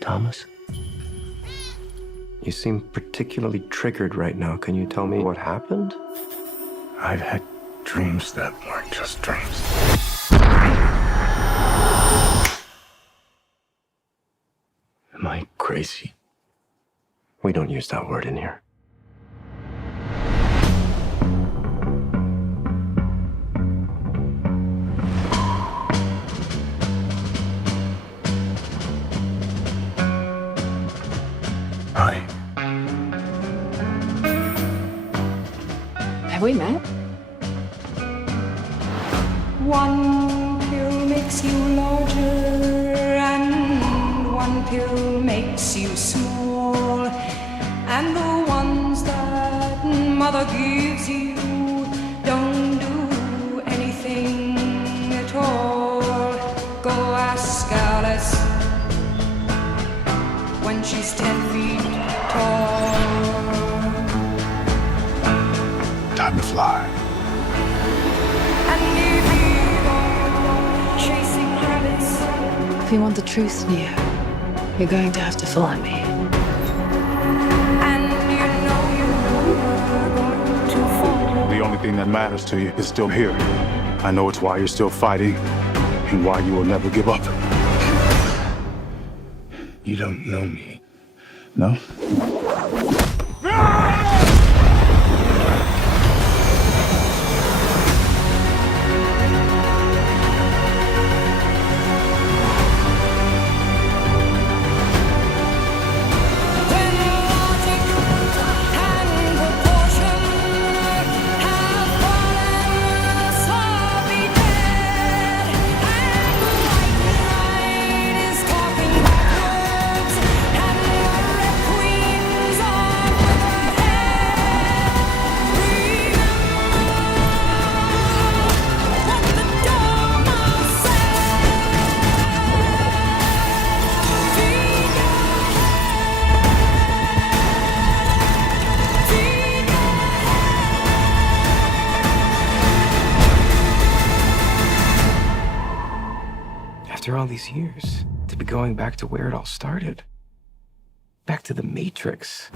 Thomas? You seem particularly triggered right now. Can you tell me what happened? I've had dreams that weren't just dreams. Am I crazy? We don't use that word in here. Hi. Have we met? One pill makes you larger and one pill makes you small. And the ones that mother gives you don't do anything at all. Go ask Alice when she's 10 feet tall. Time to fly. And if you go chasing rabbits, If you want the truth, Neo, you're going to have to follow me. and you know you're going to fall. The only thing that matters to you is still here. I know it's why you're still fighting and why you will never give up. You don't know me. No? When logic and proportion have fallen, so be dead. And the white knight is talking backwards, and the red queens are overhead. Remember what the dogma said. Feed your After all these years, to be going back to where it all started. Back to the Matrix.